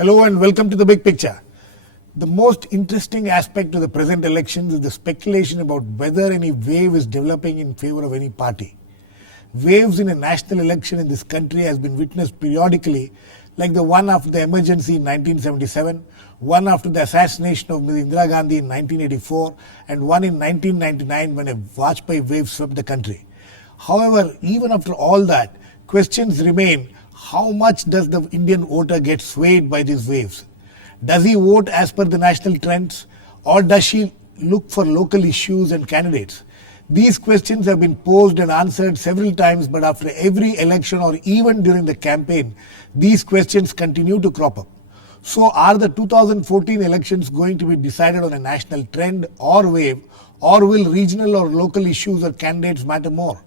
Hello and welcome to the big picture. The most interesting aspect of the present elections is the speculation about whether any wave is developing in favor of any party. Waves in a national election in this country has been witnessed periodically, like the one after the emergency in 1977, one after the assassination of Indira Gandhi in 1984, and one in 1999 when a Vajpayee wave swept the country. However, even after all that, questions remain: how much does the Indian voter get swayed by these waves? Does he vote as per the national trends, or does she look for local issues and candidates? These questions have been posed and answered several times, but after every election or even during the campaign, these questions continue to crop up. So are the 2014 elections going to be decided on a national trend or wave, or will regional or local issues or candidates matter more?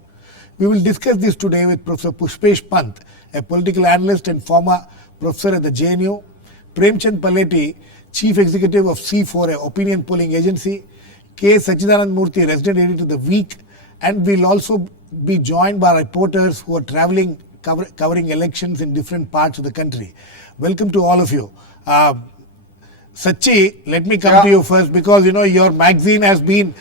We will discuss this today with Professor Pushpesh Pant, a political analyst and former professor at the JNU, Premchand Palety, Chief Executive of CFORE, opinion polling agency, K. Sachidananda Murthy, resident editor of The Week, and we'll also be joined by reporters who are traveling, covering elections in different parts of the country. Welcome to all of you. Sachi, let me come to you first, because your magazine has been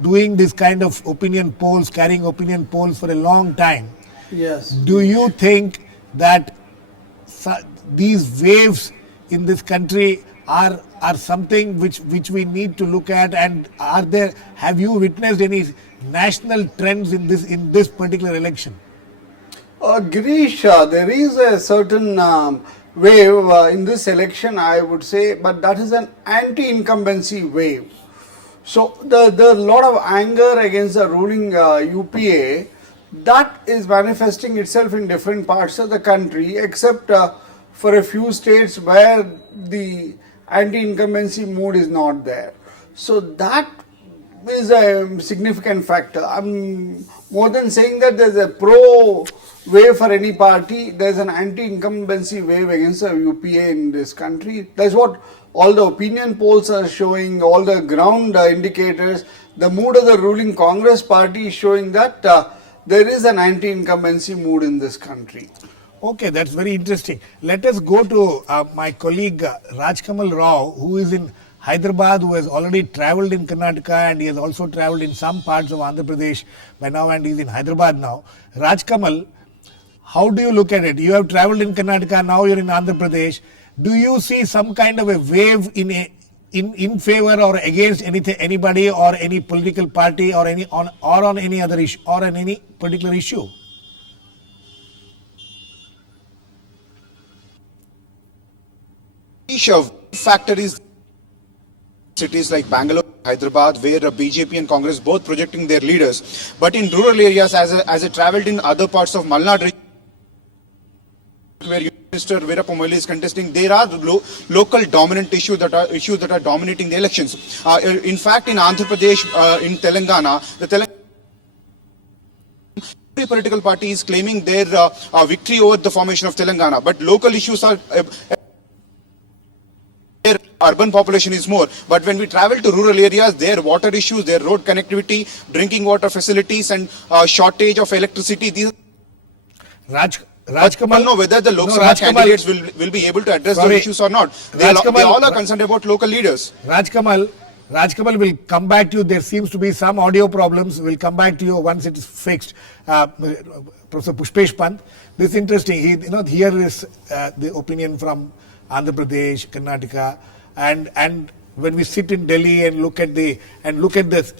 doing this kind of opinion polls, carrying opinion polls for a long time. Yes. Do you think that these waves in this country are something which we need to look at, and have you witnessed any national trends in this particular election? Girish, there is a certain wave in this election, I would say, but that is an anti-incumbency wave. So the lot of anger against the ruling UPA, that is manifesting itself in different parts of the country, except for a few states where the anti-incumbency mood is not there. So that is a significant factor. I'm more than saying that there's a pro wave for any party, there's an anti-incumbency wave against the UPA in this country. That's what all the opinion polls are showing, all the ground indicators. The mood of the ruling Congress party is showing that there is an anti-incumbency mood in this country. Okay, that's very interesting. Let us go to my colleague Rajkamal Rao, who is in Hyderabad, who has already travelled in Karnataka, and he has also travelled in some parts of Andhra Pradesh by now, and he is in Hyderabad now. Rajkamal, how do you look at it? You have travelled in Karnataka, now you are in Andhra Pradesh. Do you see some kind of a wave in favor or against anybody or any political party or on any other issue or on any particular issue? Factor is cities like Bangalore, Hyderabad, where BJP and Congress both projecting their leaders. But in rural areas, as I travelled in other parts of Malnad region, where Mr. Veerappa Moily is contesting, there are local dominant issues that are dominating the elections. In fact, in Andhra Pradesh, in Telangana, every political party is claiming their victory over the formation of Telangana, but local issues are their urban population is more. But when we travel to rural areas, their water issues, their road connectivity, drinking water facilities, and shortage of electricity, these Rajkamal, know whether the Lok Sabha candidates will be able to address those issues or not. They all are concerned about local leaders. Rajkamal will come back to you. There seems to be some audio problems. We'll come back to you once it is fixed. Professor Pushpesh Pant, this is interesting. Here is the opinion from Andhra Pradesh, Karnataka, and when we sit in Delhi and look at this,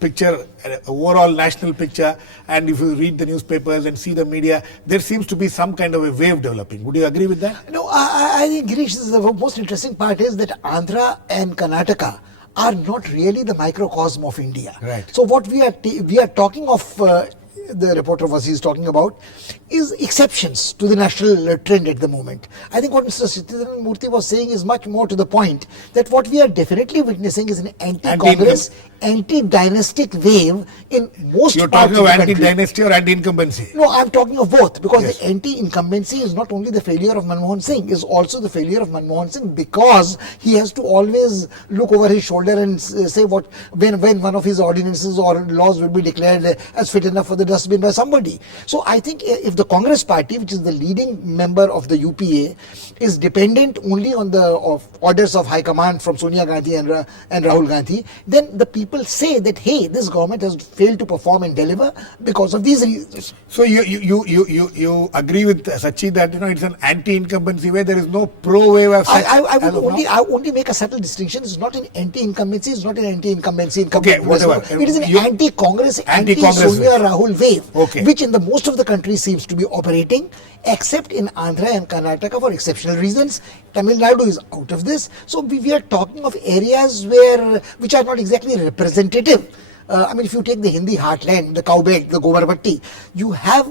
picture, overall national picture, and if you read the newspapers and see the media, there seems to be some kind of a wave developing. Would you agree with that? No, I think, Girish, the most interesting part is that Andhra and Karnataka are not really the microcosm of India. Right. So what we are talking of, the reporter was talking about, is exceptions to the national trend at the moment. I think what Mr. Sachidananda Murthy was saying is much more to the point, that what we are definitely witnessing is an anti-Congress, anti-dynastic wave in most You're parts talking of of the country. anti-dynasty or anti-incumbency? No, I'm talking of both, because Yes. the anti-incumbency is not only the failure of Manmohan Singh, is also the failure of Manmohan Singh, because he has to always look over his shoulder and say when one of his ordinances or laws will be declared as fit enough for the the dustbin by somebody. So I think if the Congress party, which is the leading member of the UPA, is dependent only on the orders of High Command from Sonia Gandhi and Rahul Gandhi, then the people say that, hey, this government has failed to perform and deliver because of these reasons. So you agree with Sachi that it's an anti-incumbency wave. There is no pro-wave of such. I only make a subtle distinction. It's not an anti-incumbency. It's not an anti-incumbency. Okay, whatever. It is an anti-Congress, anti-Sonia Rahul wave, okay, which in the most of the country seems to be operating, except in Andhra and Karnataka for exceptional reasons. Tamil Nadu is out of this. So we are talking of areas which are not exactly representative. I mean, if you take the Hindi heartland, the cowbed, the Gomarbatti, you have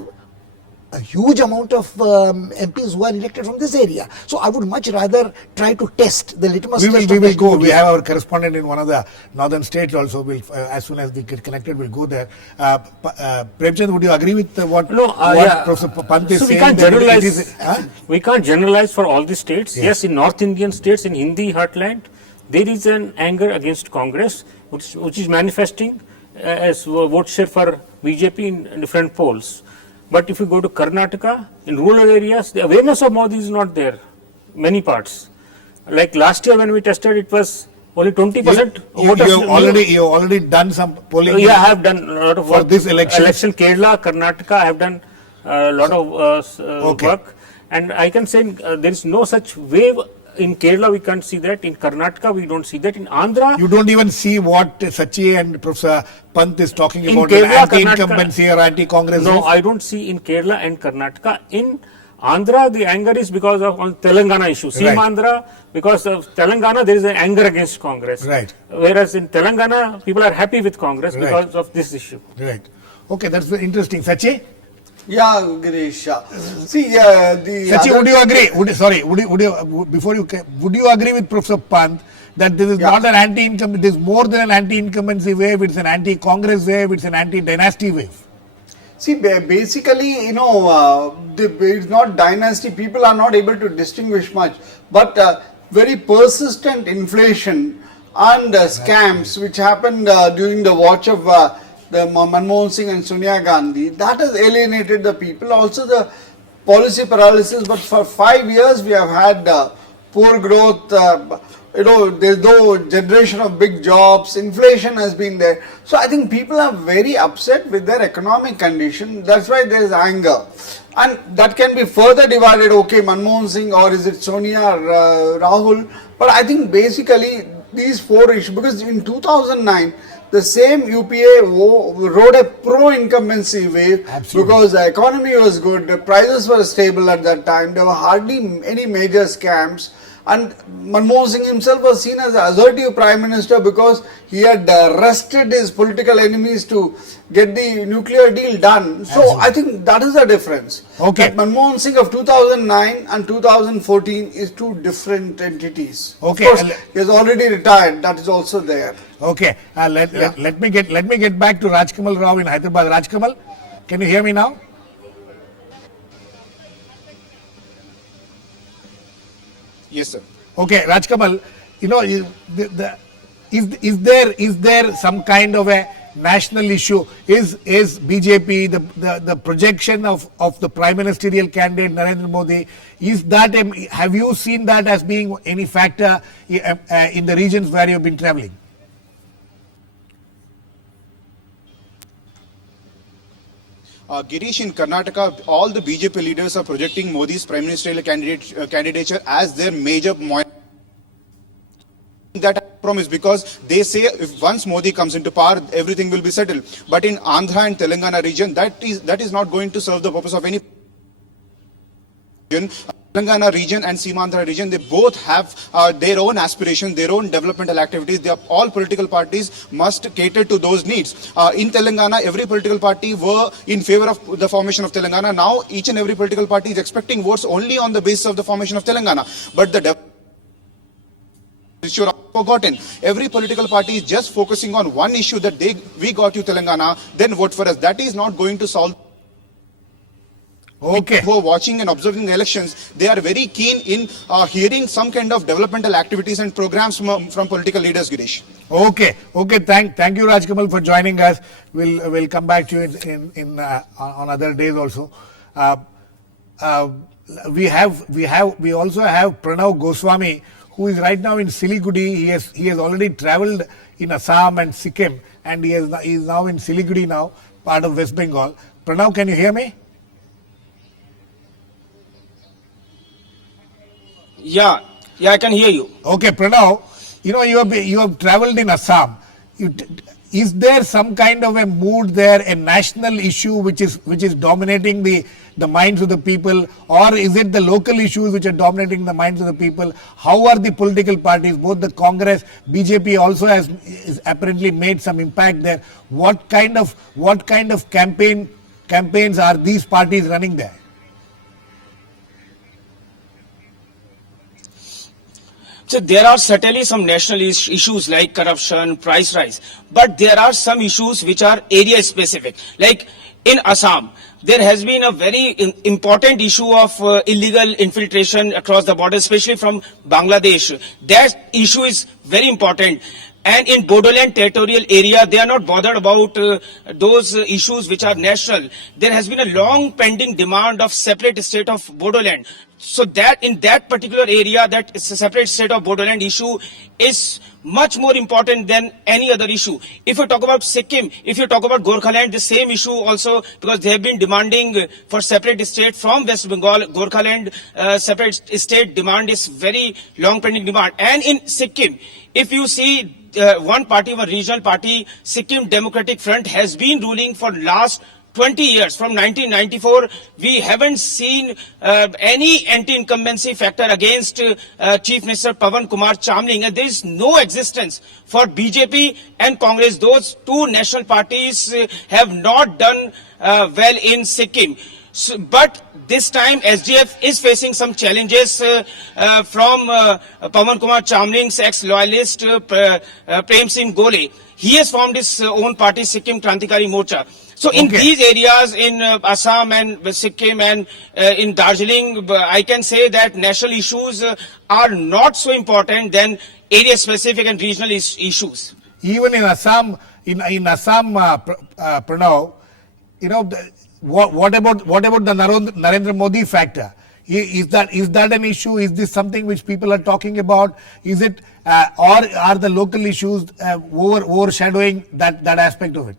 a huge amount of MPs who are elected from this area. So I would much rather try to test the litmus test. We will go. We have our correspondent in one of the northern states also. We'll, as soon as we get connected, we'll go there. Premchand, would you agree with what Professor Pant is saying? We can't generalize. We can't generalize for all the states. Yes, in North Indian states, in Hindi heartland, there is an anger against Congress, which is manifesting as vote share for BJP in different polls. But if you go to Karnataka, in rural areas, the awareness of Modi is not there. Many parts. Like last year when we tested, it was only 20%. You already done some polling. Yeah, I have done a lot of work for this election. Kerala, Karnataka, I have done a lot of work. And I can say there is no such wave. In Kerala, we can't see that. In Karnataka, we don't see that. In Andhra, you don't even see what Sachi and Professor Pant is talking about, Kerala, anti-incumbency or anti-Congress. No, I don't see in Kerala and Karnataka. In Andhra, the anger is because of on Telangana issue. Same Andhra, because of Telangana, there is an anger against Congress. Right. Whereas in Telangana, people are happy with Congress because of this issue. Right. Okay, that's very interesting. Sachi? Yeah, Girish. See, Sachi, would you agree? Would you agree with Professor Pant that this is not an anti-incumbency? This is more than an anti-incumbency wave. It's an anti-Congress wave. It's an anti-dynasty wave. See, basically, it's not dynasty. People are not able to distinguish much. But very persistent inflation and scams which happened during the watch of the Manmohan Singh and Sonia Gandhi, that has alienated the people. Also the policy paralysis, but for 5 years we have had poor growth, there's no generation of big jobs, inflation has been there. So I think people are very upset with their economic condition. That's why there is anger. And that can be further divided, okay, Manmohan Singh or is it Sonia or Rahul. But I think basically these four issues, because in 2009, the same UPA rode a pro-incumbency wave. Absolutely. Because the economy was good, the prices were stable at that time, there were hardly any major scams. And Manmohan Singh himself was seen as an assertive Prime Minister because he had arrested his political enemies to get the nuclear deal done. So Absolutely. I think that is the difference. Okay. That Manmohan Singh of 2009 and 2014 is two different entities. Okay. Of course, he has already retired. That is also there. Okay. Let me get back to Rajkamal Rao in Hyderabad. Rajkamal, can you hear me now? Yes, sir. Okay, Rajkamal, is there some kind of a national issue? Is BJP the projection of the prime ministerial candidate Narendra Modi? Have you seen that as being any factor in the regions where you've been traveling? Girish, in Karnataka, all the BJP leaders are projecting Modi's prime ministerial candidature as their major that promise, because they say if once Modi comes into power, everything will be settled. But in Andhra and Telangana region, that is not going to serve the purpose of any region. Telangana region and Seemandhra region, they both have their own aspirations, their own developmental activities. All political parties must cater to those needs. In Telangana, every political party were in favor of the formation of Telangana. Now, each and every political party is expecting votes only on the basis of the formation of Telangana. But the issue are forgotten. Every political party is just focusing on one issue, that we got you Telangana, then vote for us. That is not going to solve. Okay. Who are watching and observing the elections, they are very keen in hearing some kind of developmental activities and programs from political leaders, Girish. Okay. Thank you, Rajkamal, for joining us. We'll come back to you in on other days also. We also have Pranav Goswami, who is right now in Siliguri. He has already travelled in Assam and Sikkim, and he is now in Siliguri now, part of West Bengal. Pranav, can you hear me? Yeah, I can hear you. Okay, Pranav, you have travelled in Assam. Is there some kind of a mood there, a national issue which is dominating the minds of the people, or is it the local issues which are dominating the minds of the people? How are the political parties, both the Congress, BJP also is apparently made some impact there? What kind of campaigns are these parties running there? So there are certainly some national issues like corruption, price rise, but there are some issues which are area specific. Like in Assam, there has been a very important issue of illegal infiltration across the border, especially from Bangladesh. That issue is very important. And in Bodoland territorial area, they are not bothered about those issues which are national. There has been a long pending demand of separate state of Bodoland. So that in that particular area, that separate state of Bodoland issue is much more important than any other issue. If you talk about Sikkim, if you talk about Gorkhaland, the same issue also, because they have been demanding for separate state from West Bengal. Gorkhaland separate state demand is very long pending demand. And in Sikkim, if you see one regional party, Sikkim Democratic Front, has been ruling for last 20 years. From 1994, we haven't seen any anti-incumbency factor against Chief Minister Pawan Kumar Chamling. And there is no existence for BJP and Congress. Those two national parties have not done well in Sikkim. So, but this time SDF is facing some challenges from Pawan Kumar Chamling's ex-loyalist Premchand Gole. He has formed his own party, Sikkim Krantikari Morcha. So in these areas, in Assam and Sikkim and in Darjeeling, I can say that national issues are not so important than area-specific and regional issues. Even in Assam, Pranav, what about the Narendra Modi factor? Is that an issue? Is this something which people are talking about? Is it or are the local issues overshadowing that aspect of it?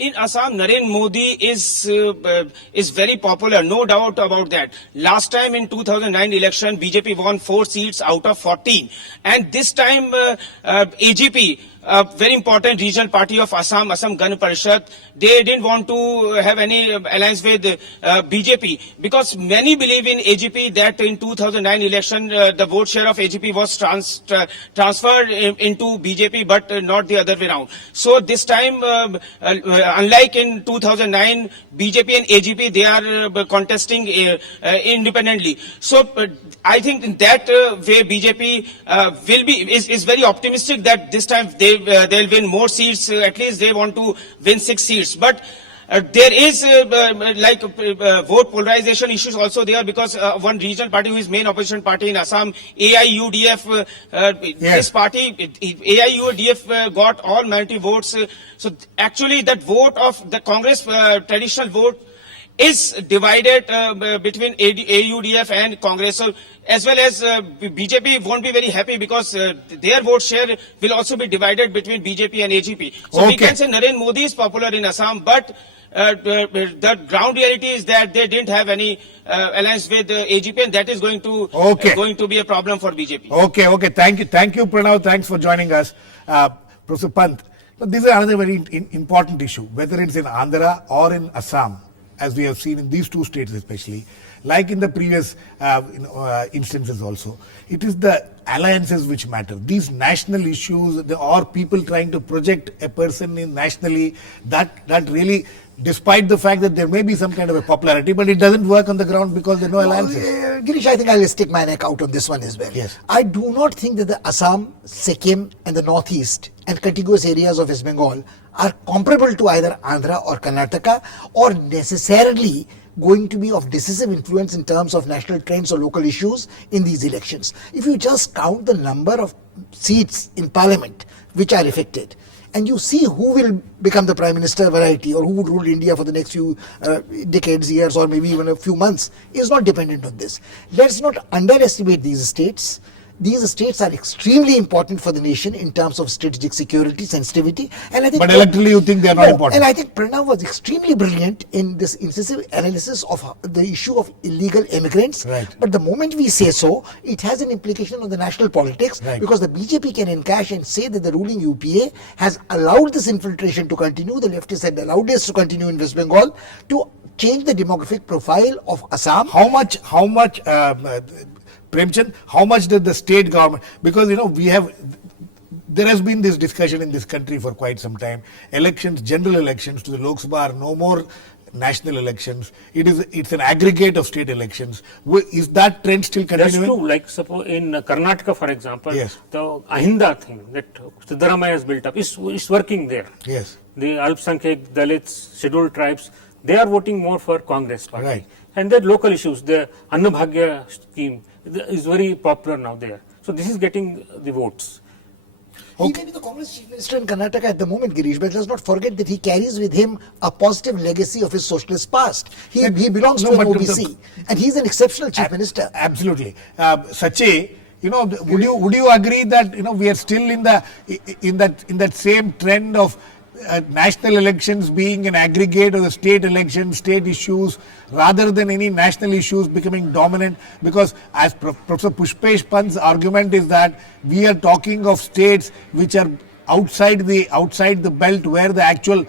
In Assam, Narendra Modi is very popular, no doubt about that. Last time in 2009 election, BJP won 4 seats out of 14, and this time AGP, a very important regional party of Assam Gan Parishad, they didn't want to have any alliance with BJP because many believe in AGP that in 2009 election the vote share of AGP was transferred into BJP but not the other way around. So this time, unlike in 2009, BJP and AGP, they are contesting independently. So I think in that way BJP is very optimistic that this time they'll win more seats. At least they want to win 6 seats. But there is vote polarization issues also there because one regional party who is main opposition party in Assam, AIUDF, this party, AIUDF got all minority votes. So actually that vote of the Congress traditional vote is divided between AUDF and Congress. So as well as BJP won't be very happy because their vote share will also be divided between BJP and AGP. So we can say Narendra Modi is popular in Assam, but the ground reality is that they didn't have any alliance with AGP, and that is going to be a problem for BJP. Okay. Thank you, Pranav. Thanks for joining us, Professor Pant. But this is another very important issue, whether it's in Andhra or in Assam, as we have seen in these two states especially, like in the previous instances also. It is the alliances which matter. These national issues or people trying to project a person in nationally, that really despite the fact that there may be some kind of a popularity, but it doesn't work on the ground because there are no alliances. Girish, I think I'll stick my neck out on this one as well. Yes. I do not think that the Assam, Sikkim and the Northeast and contiguous areas of West Bengal are comparable to either Andhra or Karnataka, or necessarily going to be of decisive influence in terms of national trends or local issues in these elections. If you just count the number of seats in parliament which are affected, and you see who will become the prime minister variety or who would rule India for the next few decades, years, or maybe even a few months, is not dependent on this. Let's not underestimate these states. These states are extremely important for the nation in terms of strategic security, sensitivity, and I think. But electorally, you think they are not important. And I think Pranav was extremely brilliant in this incisive analysis of the issue of illegal immigrants. Right. But the moment we say so, it has an implication on the national politics, Right. because the BJP can encash and say that the ruling UPA has allowed this infiltration to continue. The leftists had allowed this to continue in West Bengal to change the demographic profile of Assam. How much, Premchand, how much did the state government, because there has been this discussion in this country for quite some time. Elections, general elections to the Lok Sabha are no more national elections. It's an aggregate of state elections. Is that trend still That's continuing? true. Like suppose in Karnataka, for example, Yes. the Ahinda thing that Siddaramaiah has built up is working there. Yes. The Alpsankhyak, Dalits, scheduled tribes, they are voting more for Congress party. Right. And their local issues, the Annabhagya scheme is very popular now there. So this is getting the votes. He may be the Congress chief minister in Karnataka at the moment, Girish, but let's not forget that he carries with him a positive legacy of his socialist past. He belongs to an OBC, and he's an exceptional chief minister. Absolutely. Sachi, would you agree that we are still in that same trend of national elections being an aggregate of the state elections, state issues, rather than any national issues becoming dominant? Because as Professor Pushpesh Pant's argument is that we are talking of states which are outside the belt, where the actual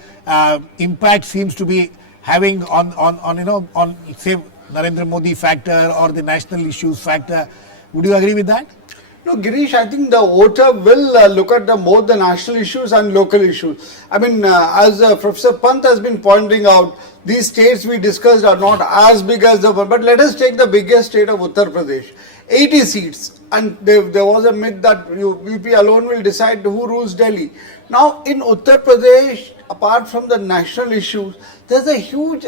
impact seems to be having on say Narendra Modi factor or the national issues factor. Would you agree with that? No, Girish, I think the voter will look at both the national issues and local issues. I mean, as Professor Pant has been pointing out, these states we discussed are not as big as the one. But let us take the biggest state of Uttar Pradesh, 80 seats. And there was a myth that UP alone will decide who rules Delhi. Now, in Uttar Pradesh, apart from the national issues, there's a huge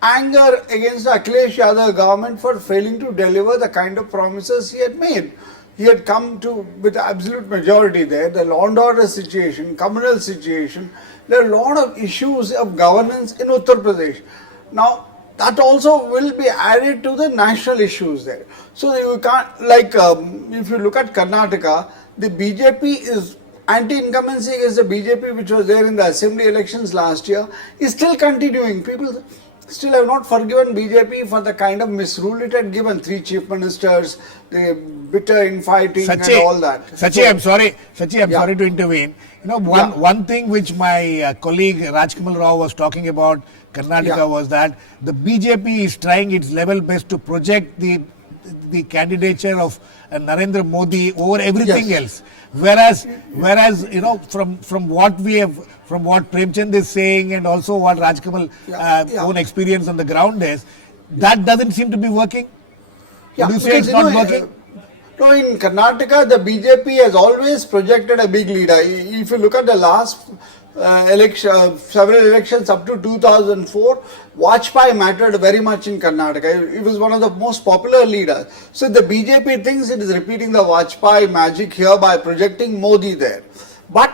anger against the Akhilesh Yadav government for failing to deliver the kind of promises he had made. He had come with absolute majority there, the law and order situation, communal situation. There are a lot of issues of governance in Uttar Pradesh. Now, that also will be added to the national issues there. So you can't, if you look at Karnataka, the BJP is anti-incumbency against the BJP, which was there in the assembly elections last year, is still continuing. People still have not forgiven BJP for the kind of misrule it had given. 3 chief ministers, the bitter infighting and all that. Sachi, I'm sorry to intervene. One thing which my colleague Rajkamal Rao was talking about Karnataka was that the BJP is trying its level best to project the candidature of Narendra Modi over everything else. Whereas from what Premchand is saying, and also what Rajkamal own experience on the ground is, that doesn't seem to be working. Yeah, Do you say it's not working? No, in Karnataka, the BJP has always projected a big leader. If you look at the last several elections up to 2004, Vajpayee mattered very much in Karnataka. He was one of the most popular leaders. So the BJP thinks it is repeating the Vajpayee magic here by projecting Modi there. But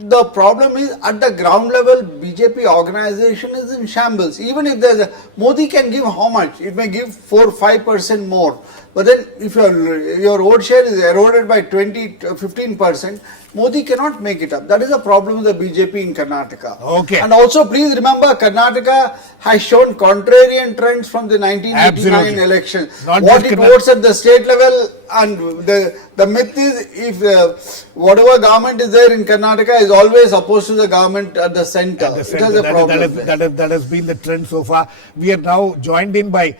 the problem is, at the ground level, BJP organization is in shambles. Even if there's Modi can give how much? It may give 4-5% more. But then if your vote share is eroded by 15%, Modi cannot make it up. That is the problem with the BJP in Karnataka. Okay. And also please remember, Karnataka has shown contrarian trends from the 1989 election. What it votes at the state level, and the myth is, if whatever government is there in Karnataka is always opposed to the government at the center. It has a problem. That has been the trend so far. We are now joined in by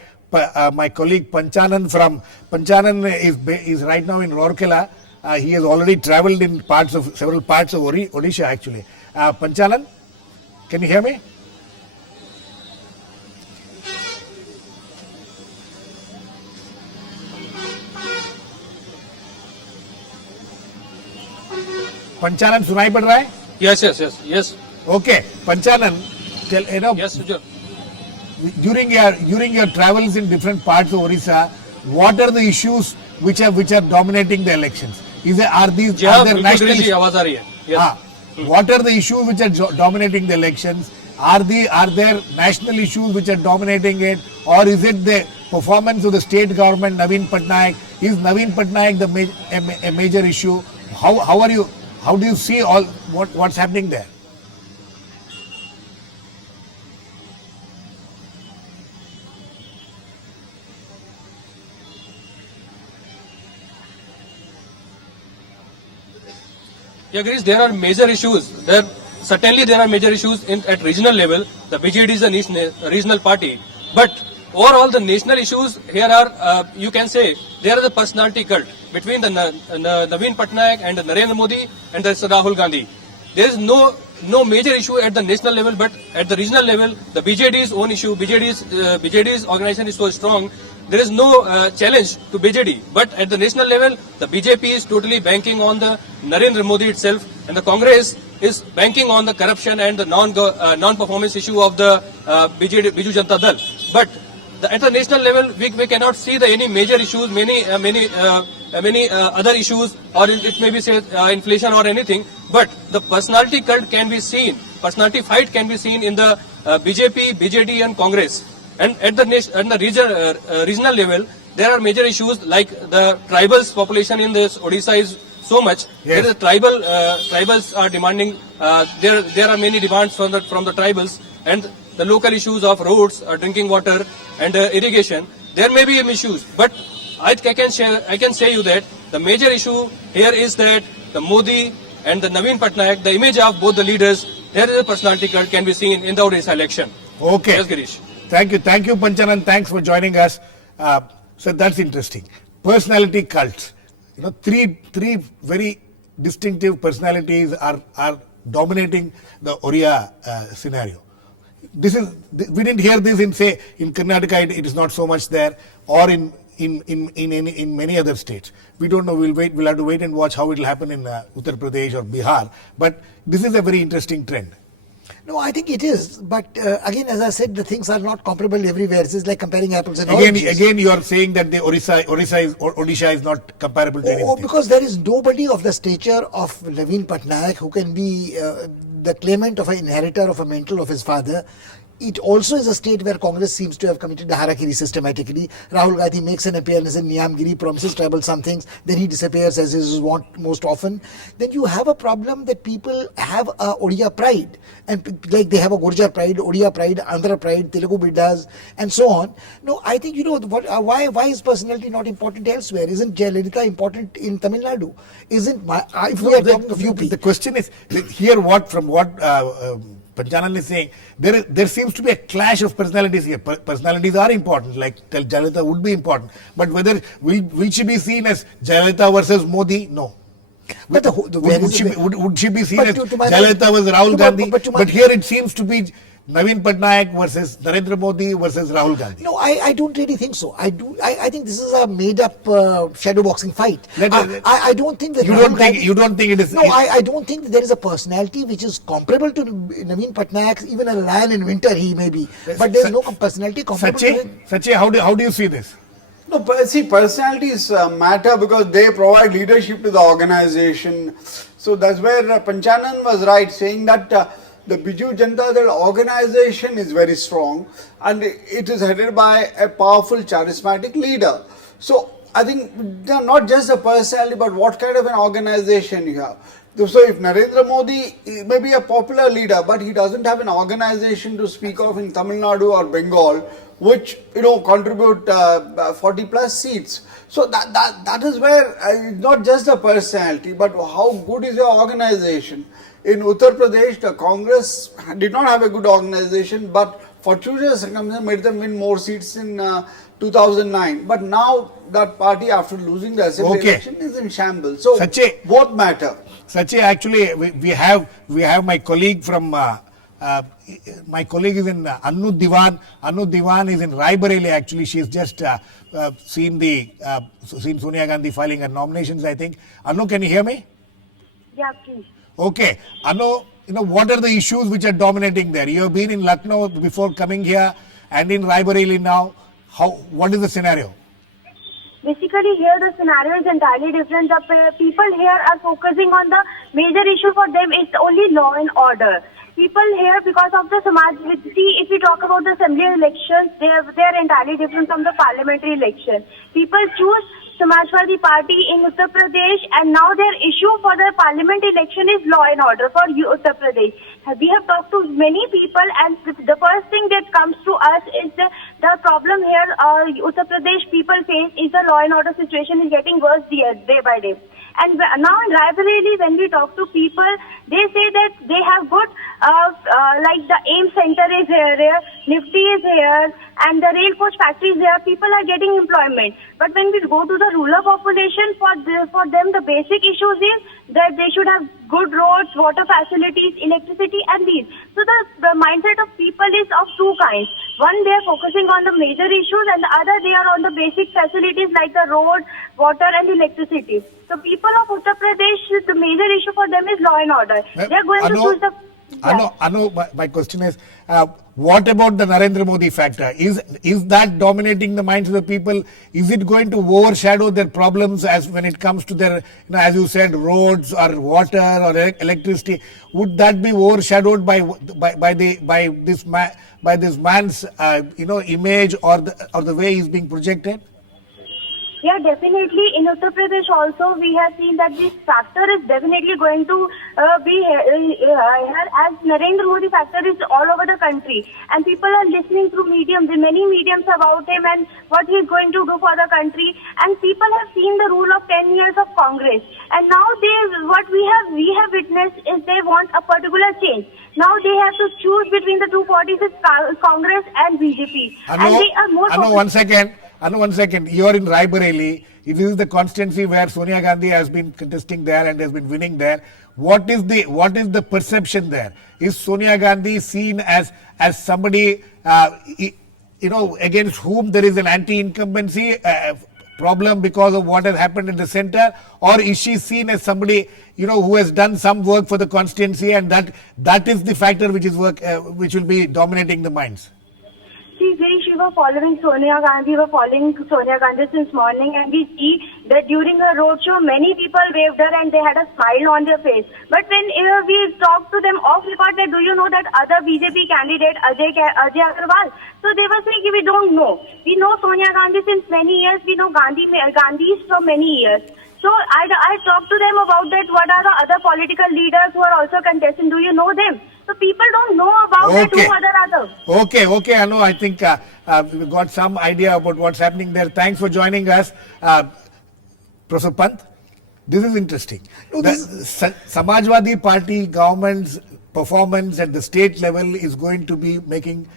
my colleague Panchanan from is right now in Rourkela. He has already travelled in several parts of Odisha actually. Panchanan, can you hear me? Panchanan सुनाई पड़ रहा है? Yes, yes, yes, yes. Okay, Panchanan, tell, Yes, Sujal. during your travels in different parts of Orissa, what are the issues which are dominating the elections? Are there national Girish ji, आवाज आ रही है. Yes. What are the issues which are dominating the elections? Are there national issues which are dominating it, or is it the performance of the state government, Naveen Patnaik? Is Naveen Patnaik a major issue? How do you see all what's happening there? Yeah, Girish, there are major issues. Certainly there are major issues at regional level. The BJD is a regional party. But overall the national issues here are, you can say, there is a personality cult between the Naveen Patnaik and Narendra Modi and the Rahul Gandhi. There is no major issue at the national level, but at the regional level, the BJD's own issue, BJD's organization is so strong, there is no challenge to BJD. But at the national level, the BJP is totally banking on the Narendra Modi itself, and the Congress is banking on the corruption and the non-performance issue of the Biju Janata Dal. But at the national level, we cannot see any major issues, many other issues, or it may be say inflation or anything. But the personality cult can be seen, personality fight can be seen in the BJP, BJD and Congress. And at the regional level, there are major issues like the tribals population in this Odisha is so much. Yes. There is tribals are demanding. There are many demands from the tribals, and the local issues of roads, drinking water, and irrigation. There may be issues, but I can say you that the major issue here is that the Modi and the Naveen Patnaik, the image of both the leaders, there is a personality cult can be seen in the Odisha election. Okay. Yes, Girish. Thank you, Panchanan. Thanks for joining us. So that's interesting. Personality cults. Three very distinctive personalities are dominating the Oriya scenario. We didn't hear this in Karnataka. It is not so much there, or in many other states. We don't know. We'll have to wait and watch how it will happen in Uttar Pradesh or Bihar. But this is a very interesting trend. No, I think it is. But again, as I said, the things are not comparable everywhere. It's like comparing apples and oranges. Again, you are saying that the Odisha is not comparable to anything. Because there is nobody of the stature of Naveen Patnaik who can be the claimant of an inheritor of a mantle of his father. It also is a state where Congress seems to have committed the harakiri systematically. Rahul Gandhi makes an appearance in Niyamgiri, promises tribal some things, then he disappears as is wont most often. Then you have a problem that people have a Odia pride, and like they have a Gurjar pride, Odia pride, Andhra pride, Telugu Biddas, and so on. No, I think why is personality not important elsewhere? Isn't Jayalalitha important in Tamil Nadu? If we are talking of UP? The question is here. From what Panchanan is saying, there seems to be a clash of personalities here. Personalities are important, like Jayalalitha would be important. But will she be seen as Jayalalitha versus Modi? No. But would she be seen as Jayalalitha versus Rahul Gandhi? But here it seems to be Naveen Patnaik versus Narendra Modi versus Rahul Gandhi. No, I don't really think so. I think this is a made-up shadow boxing fight. I don't think that you don't think it is. No, I don't think that there is a personality which is comparable to Naveen Patnaik. Even a lion in winter he may be, but there is no personality comparable to him. Sachi, how do you see this? No, see, personalities matter because they provide leadership to the organization. So that's where Panchanan was right, saying that the Biju Janata Dal organization is very strong and it is headed by a powerful, charismatic leader. So I think they're not just a personality, but what kind of an organization you have. So if Narendra Modi may be a popular leader, but he doesn't have an organization to speak of in Tamil Nadu or Bengal, which contribute 40 plus seats. So that is where not just a personality, but how good is your organization. In Uttar Pradesh, the Congress did not have a good organization, but fortuitous circumstances made them win more seats in 2009. But now that party, after losing the assembly election, is in shambles. So both matter. Sachi, actually, we have my colleague from my colleague is in Anu Diwan. Anu Diwan is in Raebareli. Actually, she's just seen Sonia Gandhi filing her nominations. I think. Anu, can you hear me? Yeah, please. Okay, Anu, what are the issues which are dominating there? You have been in Lucknow before coming here and in Raebareli now. What is the scenario? Basically, here the scenario is entirely different. The people here are focusing on the major issue for them is only law and order. People here, because of the Samaj, see, if we talk about the assembly elections, they are entirely different from the parliamentary election. People choose Samajwadi Party in Uttar Pradesh, and now their issue for the parliament election is law and order for Uttar Pradesh. We have talked to many people, and the first thing that comes to us is the problem here Uttar Pradesh people face is the law and order situation is getting worse day by day. And now in Raebareli, when we talk to people, they say that they have good, like the AIM center is here, Nifty is here, and the rail coach factory is here. People are getting employment. But when we go to the rural population, for them the basic issues is that they should have good roads, water facilities, electricity, and these. So the mindset of people is of two kinds. One, they are focusing on the major issues, and the other, they are on the basic facilities like the road, water, and electricity. So people of Uttar Pradesh, the major issue for them is law and order. They are going to choose the... Anu, my question is, what about the Narendra Modi factor? Is that dominating the minds of the people? Is it going to overshadow their problems as when it comes to their, as you said, roads or water or electricity? Would that be overshadowed by this man's image or the way he's being projected? Yeah, definitely. In Uttar Pradesh also, we have seen that this factor is definitely going to be here as Narendra Modi factor is all over the country. And people are listening through many mediums about him and what he is going to do for the country. And people have seen the rule of 10 years of Congress. And now what we have witnessed is they want a particular change. Now they have to choose between the two parties, Congress and BJP. And they are more one second. You are in Raebareli. It is the constituency where Sonia Gandhi has been contesting there and has been winning there. What is the perception there? Is Sonia Gandhi seen as somebody against whom there is an anti-incumbency problem because of what has happened in the center, or is she seen as somebody who has done some work for the constituency, and that is the factor which will be dominating the minds? See, Girish, we were following Sonia Gandhi. Since morning, and we see that during her roadshow, many people waved her and they had a smile on their face. But when we talked to them off record, that do you know that other BJP candidate Ajay Agarwal? So they were saying we don't know. We know Sonia Gandhi since many years. We know Gandhis from many years. So I talked to them about that. What are the other political leaders who are also contesting? Do you know them? So people don't know about that. Who are the others? Okay. I know. I think we've got some idea about what's happening there. Thanks for joining us, Professor Pant. This is interesting. The Samajwadi Party government's performance at the state level is going to be making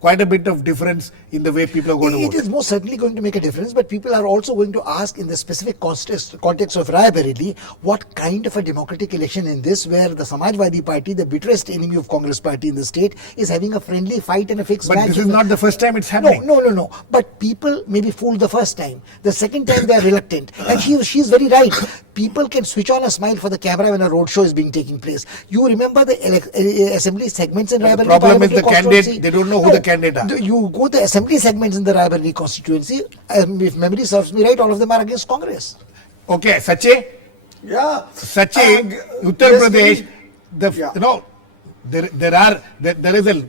quite a bit of difference in the way people are going to vote. It is most certainly going to make a difference, but people are also going to ask in the specific context of Raebareli, what kind of a democratic election in this, where the Samajwadi Party, the bitterest enemy of Congress Party in the state, is having a friendly fight and a fixed match. But this is not the first time it's happening. No. But people may be fooled the first time. The second time they are reluctant. And she's very right. People can switch on a smile for the camera when a roadshow is taking place. You remember the assembly segments in Raebareli? The problem is the candidate, they don't know who the candidate are. You go the assembly segments in the Raebareli constituency, if memory serves me right, all of them are against Congress. Okay, Sachi? Yeah. Sachi, Uttar Pradesh, there is a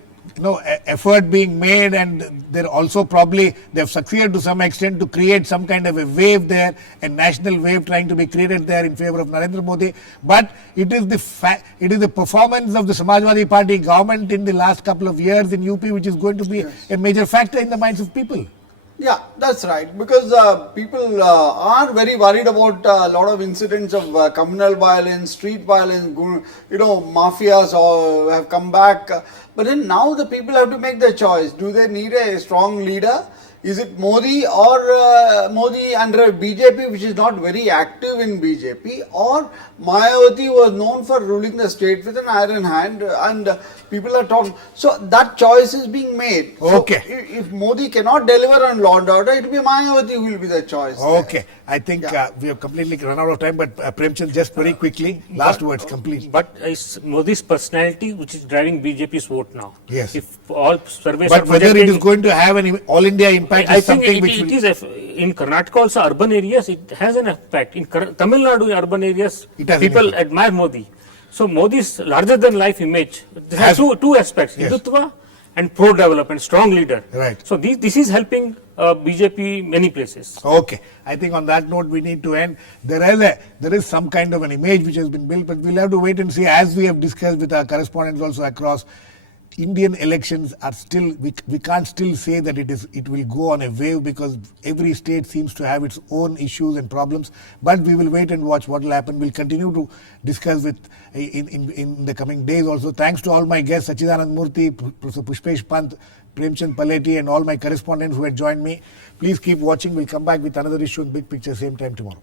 effort being made, and they're also probably they've succeeded to some extent to create some kind of a wave there, a national wave trying to be created there in favor of Narendra Modi. But it is the performance of the Samajwadi Party government in the last couple of years in UP which is going to be a major factor in the minds of people. Yeah, that's right. Because people are very worried about a lot of incidents of communal violence, street violence, mafias have come back. But then now the people have to make their choice. Do they need a strong leader Is it Modi or Modi under BJP, which is not very active in BJP, or Mayawati was known for ruling the state with an iron hand, and people are talking. So that choice is being made. Okay. So if Modi cannot deliver on law and order, it will be Mayawati who will be the choice. Okay, I think we have completely run out of time, but Premchand, just very quickly, last words, complete. But it's Modi's personality which is driving BJP's vote now. Yes. If all surveys But are whether it projecting- is going to have an all India impact I is think something it, which it will, is in Karnataka also urban areas it has an impact. In Tamil Nadu urban areas It has an people impact. admire Modi. So Modi's larger than life image this Has- has two aspects, Yes. Hindutva and pro development, strong leader. Right. So this is helping BJP many places. Okay, I think on that note we need to end. There is some kind of an image which has been built, but we'll have to wait and see, as we have discussed with our correspondents also across. Indian elections are still, we can't still say that it will go on a wave, because every state seems to have its own issues and problems, but we will wait and watch what will happen. We'll continue to discuss with in the coming days also. Thanks to all my guests, Sachidananda, Murthy, Professor Pushpesh, Pant, Premchand, Palety, and all my correspondents who had joined me. Please keep watching. We'll come back with another issue in Big Picture same time tomorrow.